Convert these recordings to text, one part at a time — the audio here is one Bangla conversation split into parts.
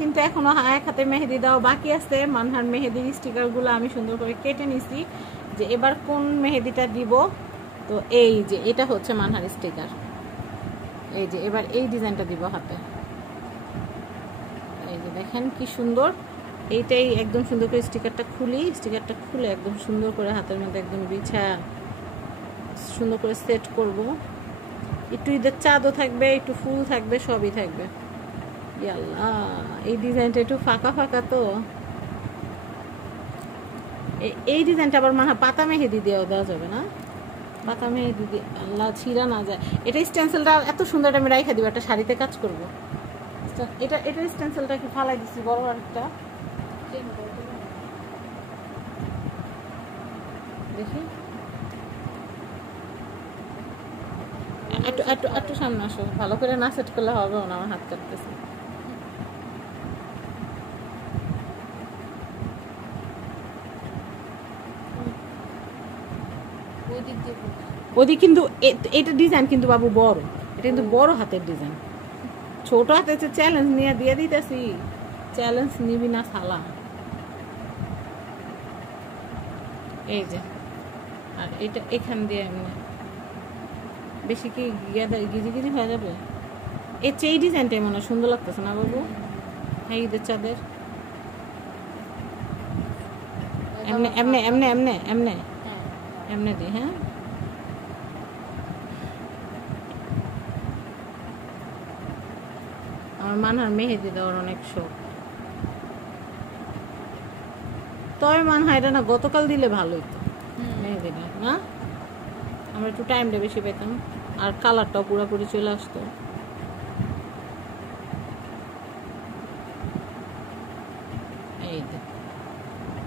কিন্তু এখনো এক হাতে মেহেদি দেওয়া বাকি আছে। মানহার মেহেদির স্টিকারগুলো আমি সুন্দর করে কেটে নিছি, যে এবার কোন মেহেদিটা দিব। তো এই যে এটা হচ্ছে মানহার স্টিকার, এই যে এবার এই ডিজাইনটা দিব হাতে। এই যে দেখেন কি সুন্দর, এইটাই একদম সুন্দর করে স্টিকারটা খুলে একদম সুন্দর করে হাতের মধ্যে একদম বিছা সুন্দর করে সেট করব। একটু ঈদের চাঁদও থাকবে, একটু ফুল থাকবে, সবই থাকবে। ইয়াল্লাহ, এই ডিজাইনটা একটু ফাঁকা ফাঁকা, তো এই ডিজাইনটা আবার মানে পাতা মেহেদি দিয়েও দেওয়া যাবে না? পাতা মেহেদি দিয়ে আল্লাহ ছিঁড়া না যায়। এটা স্টেন্সিলটা এত সুন্দর, আমি রাইখা দিব, একটা শাড়িতে কাজ করব। এটা স্টেন্সিলটা কি ফালাই দিচ্ছি, বড় আরেকটা দেখি। একটু সামনে আসো, ভালো করে না সেট করলে হবে না, আমার হাত কাটতেছে। ওদি কিন্তু এটা ডিজাইন কিন্তু বাবু বড়, এটা কিন্তু বড় হাতের ডিজাইন। ছোট হাতে চ্যালেঞ্জ নিয়ে দিয়ে দিতেছি, চ্যালেঞ্জ নিবি না শালা। এই যে, আর এটা এখান দিয়ে এমনি বেশি কি গিজি হয়ে যাবে। এই ডিজাইনটাই মনে সুন্দর লাগতেছে না বাবু? হ্যাঁ, ঈদের চাঁদের এমনে এমনে এমনে এমনে এমনে এমনে দিই। হ্যাঁ, আমার মানহার মেহেদি দেওয়ার অনেক শখ। তবে মানহা এটা না গতকাল দিলে ভালোই তো মেহেদিটা, না? আমরা একটু টাইমটা বেশি পেতাম, আর কালারটাও পুরোপুরি চলে আসতো। এই যে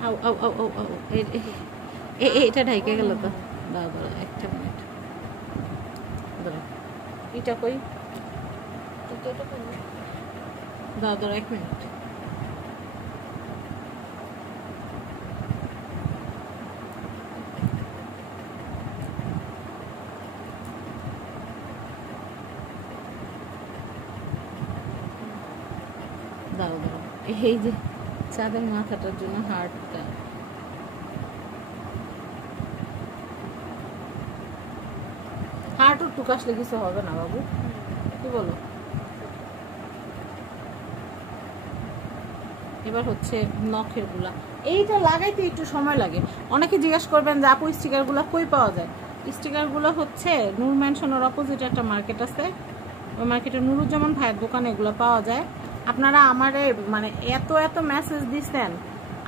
আউ আউ আউ আউ আউ, এটা ঢাইকে গেল তো। দাঁড়া একটা মিনিট, এটা কই? দাঁড়া 1 মিনিট। দাও এই যে চাঁদের মাথাটার জন্য হার্টটা। হার্ট টুক আসলে কিছু হবে না বাবু, কি বলো? এবার হচ্ছে নখের গুলা, এইটা লাগাইতে একটু সময় লাগে। অনেকে জিজ্ঞাসা করবেন যে আপু স্টিকার গুলা কই পাওয়া যায়? স্টিকার গুলো হচ্ছে নূর ম্যানশনের অপোজিটে একটা মার্কেট আছে, ওই মার্কেটে নুরুজ্জামান ভাইয়ের দোকানে এগুলো পাওয়া যায়। আপনারা আমারে মানে এত মেসেজ দিচ্ছেন,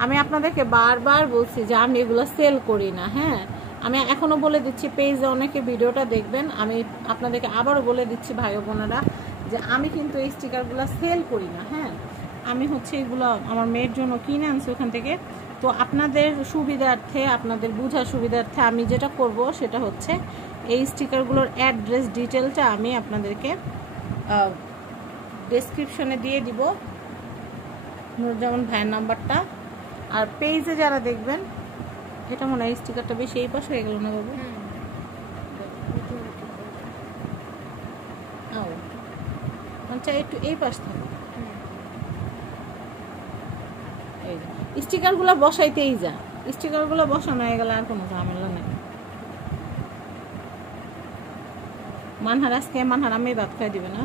আমি আপনাদেরকে বারবার বলছি যে আমি এগুলো সেল করি না। হ্যাঁ, আমি এখনও বলে দিচ্ছি, পেজে অনেকে ভিডিওটা দেখবেন, আমি আপনাদেরকে আবারও বলে দিচ্ছি ভাই বোনেরা, যে আমি কিন্তু এই স্টিকারগুলো সেল করি না। হ্যাঁ, আমি হচ্ছে এগুলো আমার মেয়ের জন্য কিনে আনছি ওখান থেকে। তো আপনাদের সুবিধার্থে, আপনাদের বোঝার সুবিধার্থে আমি যেটা করব সেটা হচ্ছে এই স্টিকারগুলোর অ্যাড্রেস ডিটেলটা আমি আপনাদেরকে ডেসক্রিপশনে দিয়ে দিব, নুরুজ্জামান ভাইয়ের নাম্বারটা। আর পেজে যারা দেখবেন, এটা মনে হয় স্টিকারটা বেশি এই পাশে হয়ে গেল না বাবু? আচ্ছা, একটু এই পাশ থাকে। এই স্টিকারগুলো বসাইতেই যা, স্টিকারগুলো বসানো হয়ে গেলে আর কোনো ঝামেলা নেই। মানহার আজকে আমি ভাত খাই দিবে না,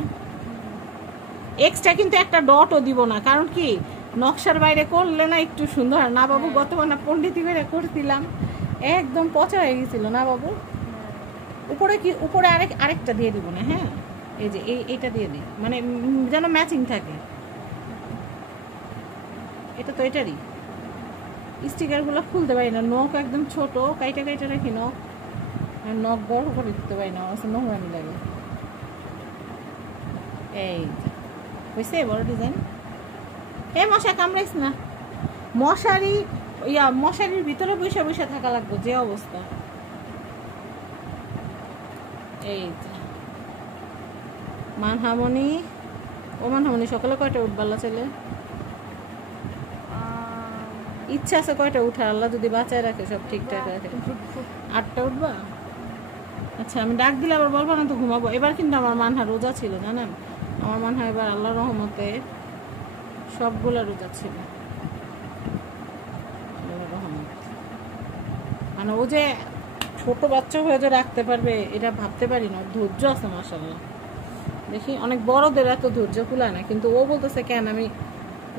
এক্সট্রা কিন্তু একটা ডটও দিব না, কারণ কি নকশার বাইরে করলে না একটু সুন্দর হয় না বাবু? গতবার না পণ্ডিতি করে করছিলাম, একদম পচা হয়ে গেছিল না বাবু? উপরে আরেকটা দিয়ে দিব না? হ্যাঁ, এই যে এইটা দিয়ে দিই, মানে যেন ম্যাচিং থাকে। এটা তো এটারই স্টিকারগুলো খুলতে পারি না, নখ একদম ছোট, কাইটা রাখি নখ, নখ বড় করে দিতে পারি না, আমার নোংরামি লাগে। এই হয়েছে বড় ডিজাইন। মশা কামড়াইস না, মশারির ভিতরে বসে থাকা লাগবে যে অবস্থা। এই যে মানহামণি, ও মানহামণি সকালে কয়টা উঠবাল্লা ছেলে? ইচ্ছা আছে কয়টা উঠার? আল্লাহ যদি বাঁচায় রাখে, সব ঠিকঠাক রাখে, 8টা উঠবা? আচ্ছা, আমি ডাক দিলে আবার বলবো না তো ঘুমাবো। এবার কিন্তু আমার মানহা রোজা ছিল জানেন, আমার মানহা এবার আল্লাহর রহমতে সবগুলো রোজা ছিল। মানে ও যে ছোট বাচ্চা হয়ে যে রাখতে পারবে এটা ভাবতে পারি না। ধৈর্য আছে মাশাআল্লাহ। দেখি অনেক বড়দের এত ধৈর্য কুলায় না, কিন্তু ও বলতেছে কেন আমি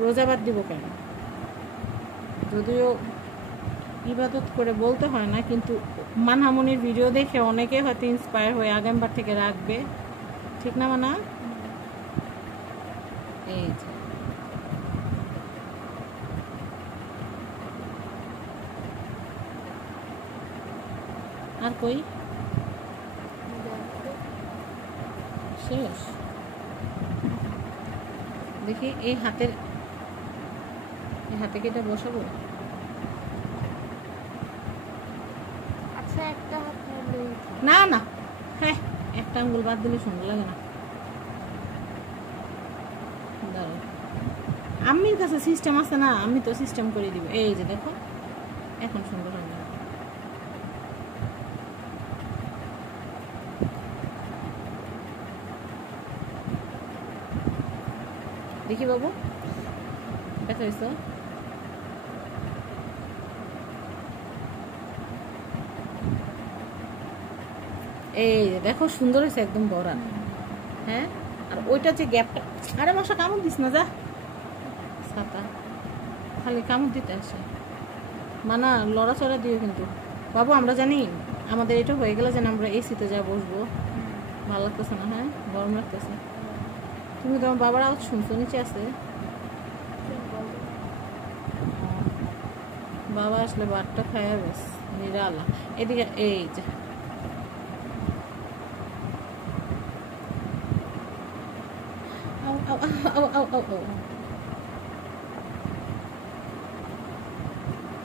রোজা বাদ দিব কেন। যদিও ইবাদত করে বলতে হয় না, কিন্তু মানহামনির ভিডিও দেখে অনেকে হয়তো ইন্সপায়ার হয়ে আগামীবার থেকে রাখবে, ঠিক না মানা? এই যে আর কই শেষ। দেখি এই হাতে কি এটা বসাবো? আচ্ছা একটা হাত হলেই না না, হ্যাঁ একটা আঙ্গুল বাদ দিলে সুন্দর লাগে না। দাঁড়াও, আম্মির কাছে সিস্টেম আছে না, আমি তো সিস্টেম করে দিব। এই যে দেখো এখন সুন্দর হবে। দেখি বাবু ব্যথা হয়েছে? এই যে দেখো সুন্দর হয়েছে, একদম বড়া। হ্যাঁ, আর ওইটা যে গ্যাপটা, আরে মশা কামড় দিস না, যা ছাতা খালি কামড় দিতে আসে। মানা লড়াচড়া দিও কিন্তু বাবু। আমরা জানি আমাদের এটা হয়ে গেলে যেন আমরা এসিতে যা বসবো। ভালো লাগতেছে না? হ্যাঁ গরম লাগতেছে। তুমি তোমার বাবার আওয়াজ শুনছো? নিচে আছে বাবা, আসলে ভাতটা খাইয়া বেশ নিরালা। এদিকে এই যে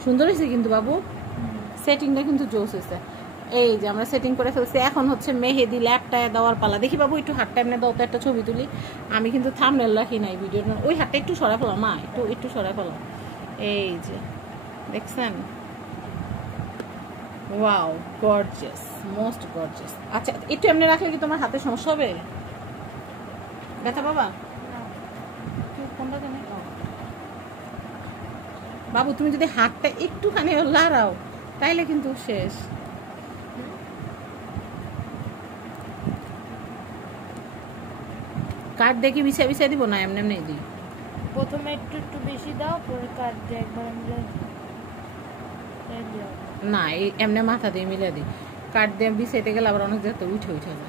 সুন্দর হয়েছে কিন্তু বাবু, সেটিংটা কিন্তু জোস হয়েছে। এই যে আমরা সেটিং করে ফেলছি, এখন হচ্ছে মেহেদি ল্যাপটায় দেওয়ার পালা। দেখি বাবু একটু হাতটা এমনি দাও তো, একটা ছবি তুলি। আমি কিন্তু থাম্বনেল রাখি নাই ভিডিওর, ওই হাতটা একটু সরা ফেলাম মা, একটু সরা ফেলাম। এই যে দেখছেন, ওয়াও গর্জিয়াস, মোস্ট গর্জিয়াস। আচ্ছা একটু এমনি রাখলে কি তোমার হাতে সমস্যা হবে? ব্যথা বাবা কোনটা জানি বাবু, তুমি যদি হাতটা একটুখানি লাড়াও তাইলে কিন্তু শেষ। কাঠ দেখি বিছিয়ে দিব না এমনি এমনি দিই? প্রথমে একটু বেশি দাও, পরে কাট দিয়ে একবার মিলে না, এই এমনি মাথা দিয়ে মিলে দিই। কাঠ দিয়ে বিছাইতে গেলে আবার অনেক জায়গাতে উঠে যায়।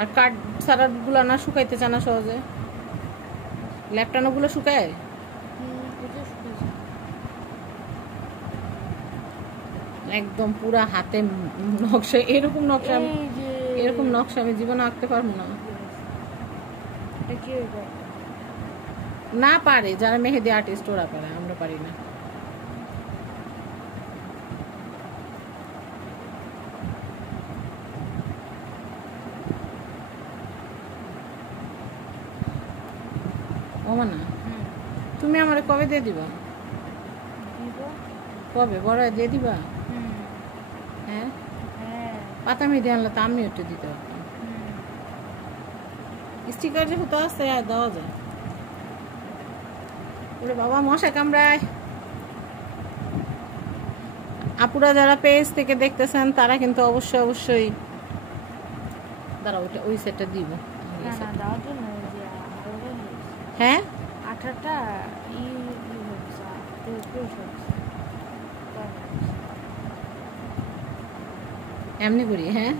আর কাঠ সারাগুলো না শুকাইতে চায় না সহজে, ল্যাপটানোগুলো শুকায়। একদম পুরা হাতে নকশা, এরকম নকশা আমি জীবনে আঁকতে পারবো না। না পারে যারা মেহেদি আর্টিস্ট ওরা পারে, আমরা পারি না। ও না, তুমি আমারে কবে দিয়ে দিবা? কবে বড় দিয়ে দিবা? হ্যাঁ পাতা মেহেদি আনলে তো আমি একটু দিতে পারতাম। স্টিকার যেহেতু আছে দেওয়া যায়। ওরে বাবা মশা কামড়ায়। আপুরা যারা পেজ থেকে দেখতেছেন তারা কিন্তু অবশ্যই দাঁড়া, ওইটা ওই সেটটা দিব। হ্যাঁ আঠাটা এমনি করি। হ্যাঁ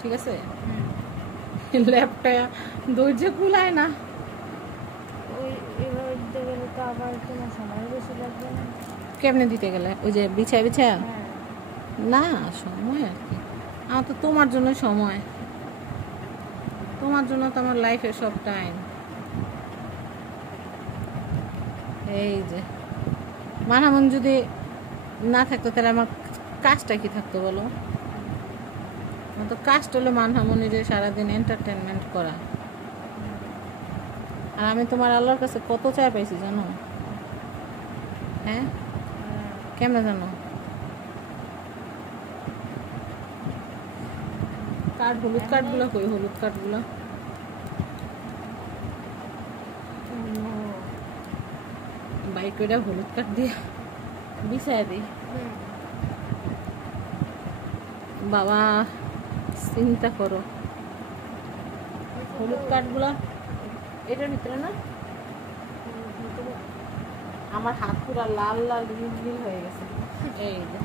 ঠিক আছে। ল্যাপটা ধৈর্য কুলায় না। কেমনে দিতে গেলে ওই যে বিছায় না সময় আর কি। আমার তো তোমার জন্য সময়, তোমার জন্য তো আমার লাইফের সব টাইম। এই যে মানহামন যদি না থাকতো তাহলে আমার কাজটা কি থাকতো বলো? আমার তো কাজটা হলো মানহামনিরে সারাদিন এন্টারটেনমেন্ট করা। আর আমি তোমার আল্লাহর কাছে কত চাই পাইছি জানো? হ্যাঁ, কেমনে জানো? কাঠ, হলুদ কাঠগুলো কই? হলুদ কাঠগুলো বাইক করে হলুদ কাঠ দিয়ে বিছায় দিই। বাবা চিন্তা করো, হলুদ কাঠগুলো এটার ভিতরে না, আমার হাত পুরা লাল লাল নীল নীল হয়ে গেছে। এই যে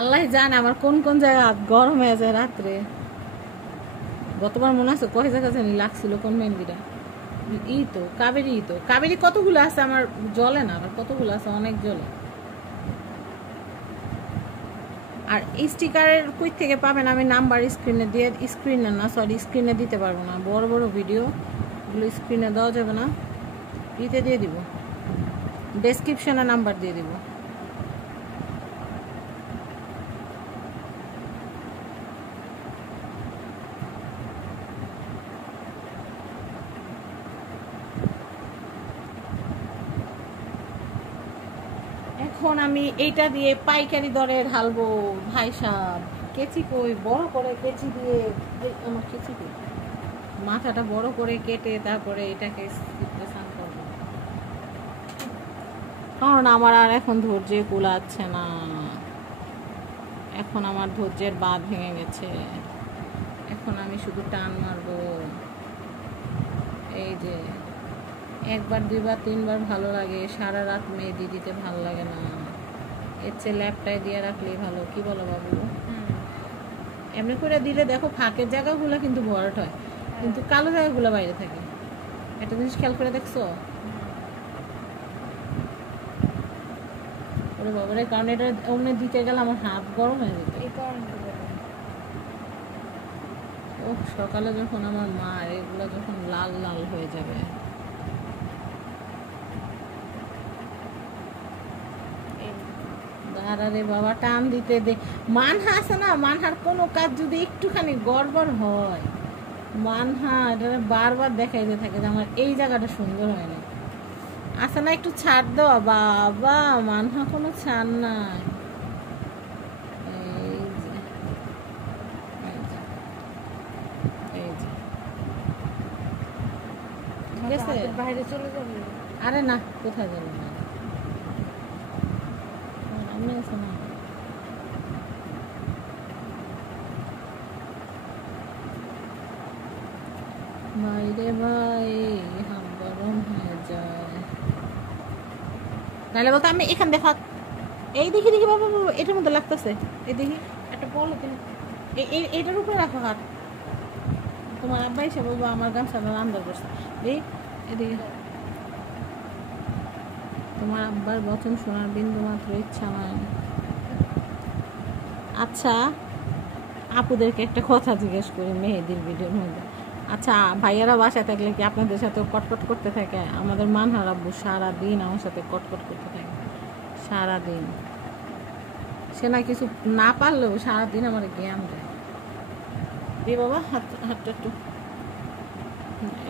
আল্লাহ জানে আমার কোন কোন জায়গা হাত গরম হয়ে যায় রাত্রে। গতবার মনে আছে কয় জায়গা জানি লাগছিল, কোন মেহেন্দিটা তো কাবেরি কতগুলো আছে আমার জ্বলে না, আবার কতগুলো আছে অনেক জ্বলে। আর স্টিকারের কই থেকে পাবেন আমি নাম্বার স্ক্রিনে দিতে পারবো না, বড় বড় ভিডিও গুলো স্ক্রিনে দেওয়া যাবে না, দিয়ে দিব, ডেসক্রিপশনে নাম্বার দিয়ে দিব। এখন আমি এইটা দিয়ে পাইকারি দরে ঢালবো ভাই সাহেব। কেচি কই? বড় করে কেচি দিয়ে আমার কেচি কই? মাথাটা বড় করে কেটে তারপরে এটাকে স্নান করবো, কারণ আমার আর এখন ধৈর্য কুলাচ্ছে না। এখন আমার ধৈর্যের বাঁধ ভেঙে গেছে, এখন আমি শুধু টান মারবো। এই যে একবার দুইবার তিনবার ভালো লাগে, সারা রাত মেহেদি দিতে ভালো লাগে না, এর চেয়ে ল্যাপটায় দিয়ে রাখলেই ভালো। কি বলো বাবু? এমনি করে দিলে দেখো ফাঁকের জায়গাগুলো কিন্তু ভরাট হয়, কিন্তু কালো জায়গাগুলো বাইরে থাকে। একটা জিনিস খেয়াল করে দেখছো? ওরে বাবারে, কারণ এটা অমনি দিতে গেলে আমার হাত গরম হয়ে যেত। ও সকালে যখন আমার মা এগুলো যখন লাল লাল হয়ে যাবে, আরে বাবা টান দিতে দে। মানহা আছে না, মানহার কোনো কাজ যদি একটুখানি গড়বড় হয়, মানহা এটা বারবার দেখাইতে থাকে যে আমার এই জায়গাটা সুন্দর হয়নি। আছে না, একটু ছাড় দেওয়া। বাবা মানহা কোনো ছাড় নাই। এই যে ঠিক আছে, বাইরে চলে যাবে। আরে না, কোথায় যাবো না, আমি আছে না। বাইরে ভাই হাত গরম হয়ে যায়। নাহলে বলতো আমি এখান দেখা, এই দেখি বাবা বাবা এটার মধ্যে লাগতেছে, এই দেখি একটা বলো তুমি, এইটার উপরে রাখো হাত। তোমার আব্বা এসে বলবো আমার গামছা আন্দার করছে। এদিকে তোমার আব্বার বচন শোনার বিন্দু মাত্র ইচ্ছা নাই। আচ্ছা আপুদেরকে একটা কথা জিজ্ঞেস করি মেহেদির ভিডিওর মধ্যে। আচ্ছা ভাইয়ারা বাসায় থাকলে কি আপনাদের সাথে কটকট করতে থাকে? আমাদের মানহার আব্বু সারাদিন আমার সাথে কটকট করতে থাকে, সারাদিন। সে না কিছু না পারলেও সারাদিন আমার জ্ঞান দেয়। দিয়ে বাবা হাতটা একটু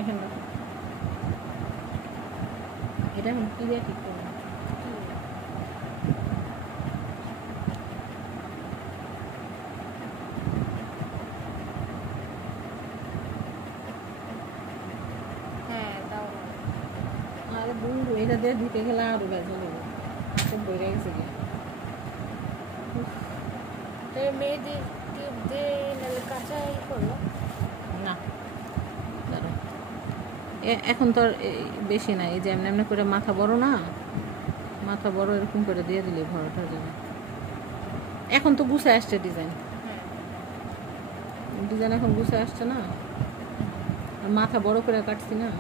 এখানে, এটা এখন কি দিয়ে ঠিক করবো? আরে বন্ধু এটা দিয়ে দিতে গেলে আরো বেজা নেবো, খুব বইরে গেছে গিয়ে। মেয়েদের কাঁচাই করো না দাঁড়ো, এখন তো আর বেশি নাই, এই যে এমনি এমনি করে মাথা বড় না, মাথা বড় এরকম করে দিয়ে দিলে ভরাট হয়ে যাবে। এখন তো গুছে আসছে ডিজাইন, ডিজাইন এখন গুছে আসছে না, আর মাথা বড় করে কাটছি না।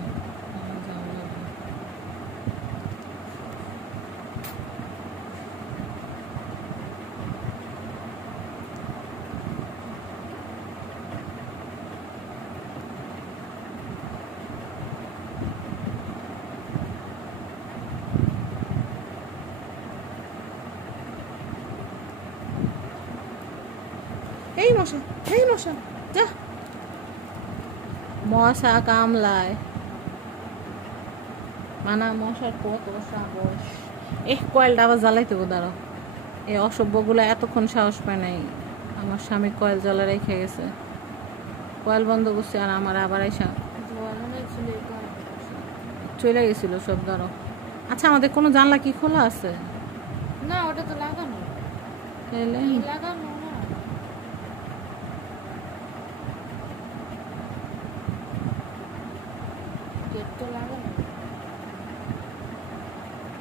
মশা, এই মশা, যা। মশা কামলায় মানা, মশার কত সাহস। কয়েলটা আবার জ্বালাইতে গো, দাঁড়াও। এই অসভ্যগুলো এতক্ষণ সাহস পায় নাই। আমার স্বামী কয়েল জ্বালা রেখে গেছে, কয়েল বন্ধ করছে, আর আমার আবার আইসা চলে গেছিল সব। দাঁড়াও, আচ্ছা আমাদের কোনো জানলা কি খোলা আছে? না, ওটা তো লাগানো। তাইলে লাগানো না, গেট তো লাগানো।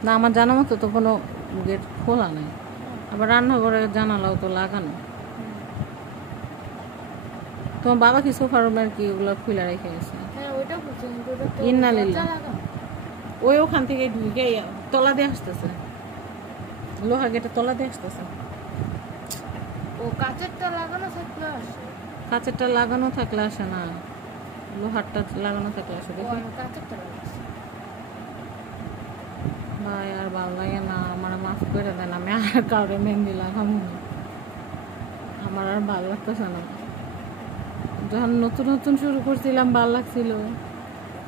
না, আমার জানা মতো তো কোনো গেট খোলা নাই। আবার রান্নাঘরের জানালাও তো লাগানো। তোমার বাবা কি সোফা রুমের কি ওগুলো খুলে রেখে গেছে? হ্যাঁ, ওইটা বলছি, কিন্তু ওটা তো ইন্নালিল্লাহ। দরজা লাগানো। ওই ওখান থেকে ঢুকে তলা দিয়ে আসতেছে, লোহা গেটে তলা দিয়ে আসতেছে। ও কাঁচেরটা লাগানো থাকলে আসে। কাঁচেরটা লাগানো থাকলে আসে না, লোহারটা লাগানো থাকলে আসে। ও, দেখি আমি কাঁচেরটা লাগাচ্ছি। ভাই আর ভালো লাগে না, আমার মাফ করে দেন, আমি আর কাউরে মেহেন্দি লাগাবো না, আমার আর ভালো লাগতেছে না। যখন নতুন নতুন শুরু করছিলাম ভালো লাগছিল।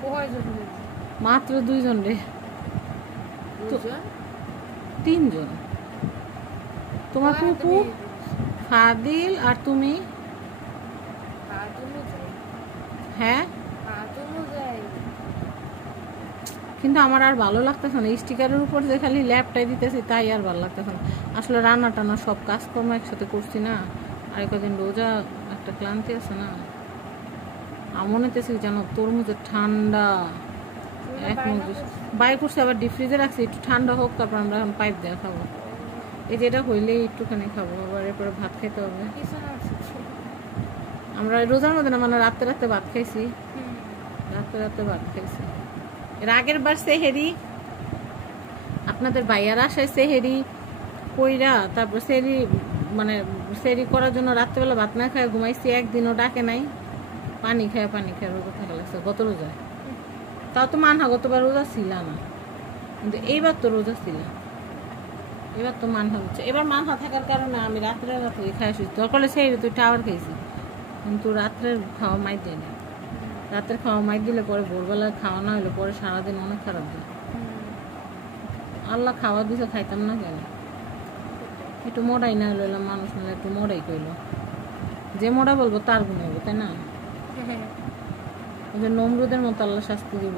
কয়জন হয়েছে? মাত্র 2 জন রে, দুজন? 3 জন। তোমার ফুপু, ফাদিল আর তুমি। হাতুনও যাই, হ্যাঁ, হাতুনও যাই। কিন্তু আমার আর ভালো লাগতেছে না, স্টিকারের উপর যে খালি ল্যাপটাই দিতেছি তাই আর ভালো লাগতেছে না। আসলে রান্না টান্না সব কাজকর্ম একসাথে করছি না, আর কদিন রোজা, একটা ক্লান্তি আছে না। মনে হতেছি যেন তরমুজের ঠান্ডা এক মজুস বাই করছে, আবার ডিপ ফ্রিজে রাখছি, একটু ঠান্ডা হোক, তারপর আমরা এখন পাইপ দিয়ে খাবো। এই যে এটা হইলেই একটুখানি খাবো, আবার এরপরে ভাত খেতে হবে। আমরা রোজার মধ্যে না, মানে রাতে রাতে ভাত খাইছি, রাতে রাতে ভাত খাইছি। এর আগের বার সেহেরি আপনাদের ভাইয়ার আসায় সেহেরি কইরা, তারপর সেরি মানে সেরি করার জন্য রাত্রেবেলা ভাত না খায় ঘুমাইছি, একদিনও ডাকে নাই, পানি খায় রোজা থাকা লাগছে গত রোজায়। তাও তো মানহা গতবার রোজা ছিল না, কিন্তু এইবার তো রোজা ছিল, এবার তো মানহা হচ্ছে। এবার মানহা থাকার কারণে আমি রাত্রে খাই আসছি, দরকার সেই তুই টাওয়ার খাইছি, কিন্তু রাত্রের খাওয়া মাই দেয় না। রাতের খাওয়া মাই দিলে পরে ভোরবেলায় খাওয়া না হলে পরে সারাদিন অনেক খারাপ যায়। আল্লাহ খাওয়া দিছে, খাইতাম না কেন? একটু মোড়াই না হইলো, মানুষ নিলে একটু মোড়াই কইল, যে মোড়া বলবো তার গুণ হইব, তাই না? ওই যে নমরুদের মতো আল্লাহ শাস্তি দিব।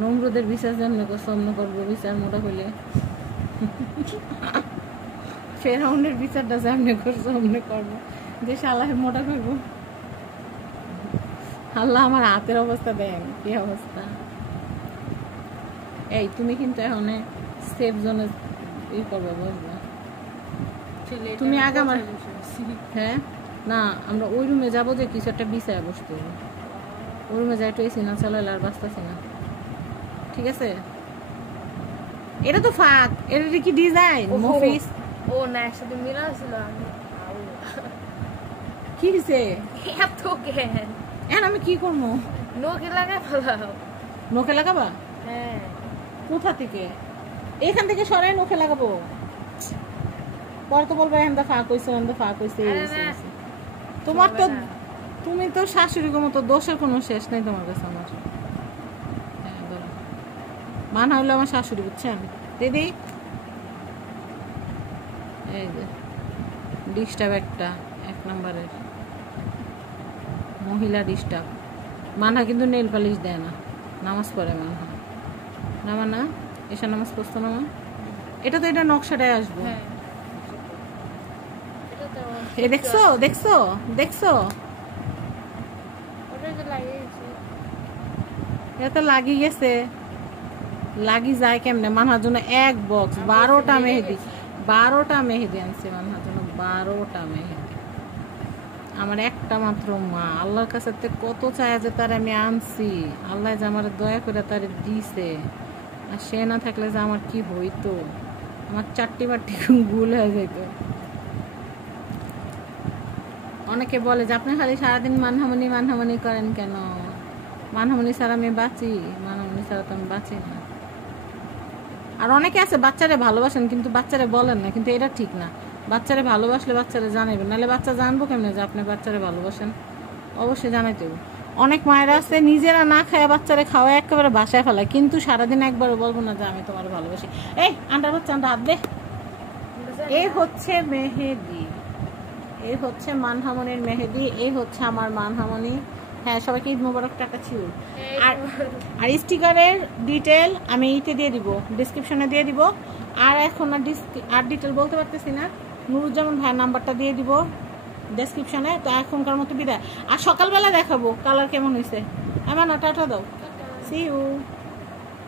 নমরুদের বিচার যেমনি সামনে করবো, বিচার মোটা হইলে ফেরাউনের বিচারটা যেমনি করছো অমনি করবো, যে শালাহে মোটা করবো। আল্লাহ আমার হাতের অবস্থা দেন, কি অবস্থা। এই তুমি কিন্তু এখন সেফ জোনে ই করবে, বুঝবা? তুমি আগে আমার, হ্যাঁ না, আমরা ওই রুমে যাবো, যে কিছু একটা বিছায় বসতে হবে, ওই রুমে যাই, একটু এসি না চালাইলে আর বাঁচতেছি না, ঠিক আছে? এটা তো ফাঁক, এটা কি ডিজাইন মফিস? ও না, একসাথে মিলা ছিল। কি হয়েছে এত জ্ঞান, এখন আমি কি করবো? নোকে লাগাই ফেলাও। নখে লাগাবা? হ্যাঁ। কোথা থেকে? এখান থেকে সরাই নখে লাগাবো? পরে তো বলবো এখান ফাঁক হয়েছে, ফাঁক হয়েছে। তোমার তো, তুমি তো শাশুড়ির মতো, দোষের কোনো শেষ নেই তোমার কাছে আমার। মানা হইলো আমার শাশুড়ি, বুঝছেন দিদি? এই যে ডিস্টার্ব একটা, 1 নম্বরের মহিলা ডিস্টার্ব। মানা কিন্তু নেল পালিশ দেয় না, নামাজ পড়ে মানা, নামা না এসা নামাজ পড়তো না মা। এটা তো এটা নকশাটায় আসবো। এ দেখছো দেখছো দেখছো, এটা তো লাগিয়ে গেছে, লাগি যায় কেমনে? মানহার জন্য 1 বক্স 12টা মেহেদি, 12টা মেহেদি আনছে মানহার জন্য, 12টা মেহেদি। আমার একটা মাত্র মা, আল্লাহর কাছে কত চায় যে তার আমি আনছি, আল্লাহ যে আমার দয়া করে তার দিছে, আর সে না থাকলে যে আমার কি হইতো, আমার 4টি বাটি গুল হয়ে যেত। অনেকে বলে যে আপনি খালি সারাদিন মানহামনি করেন কেন? মানহামনি ছাড়া আমি বাঁচি? মানহামনি ছাড়া তো আমি বাঁচি না। আর অনেকে আছে বাচ্চারে ভালোবাসেন কিন্তু বাচ্চারে বলেন না, কিন্তু এটা ঠিক না। বাচ্চারে ভালোবাসলে বাচ্চারে জানাবেন, নাহলে বাচ্চা জানবো কেমনে যে আপনি বাচ্চারে ভালোবাসেন? অবশ্যই জানাইতে হবে। অনেক মায়েরা আছে নিজেরা না খায় বাচ্চারে খাওয়া একেবারে বাসায় ফেলায়, কিন্তু সারাদিন একবারও বলবো না যে আমি তোমার ভালোবাসি। এই আন্ডার বাচ্চা আন্ডা হাত দে। এই হচ্ছে মেহেদি, এই হচ্ছে মানহামনির মেহেদি, এই হচ্ছে আমার মানহামনি। হ্যাঁ, সবাইকে ঈদ মোবারক, টাকা ছিল। আর আর স্টিকারের ডিটেল আমি ইতে দিয়ে দিব, ডিসক্রিপশনে দিয়ে দিব। আর এখন আর ডিটেল বলতে পারতেছি না, নুরুজ্জামান ভাইয়ের নাম্বারটা দিয়ে দিব ডেসক্রিপশনে। তো এখনকার মতো বিদায়, আর সকালবেলা দেখাবো কালার কেমন হয়েছে। আমার না টাটা দাও, সি ইউ।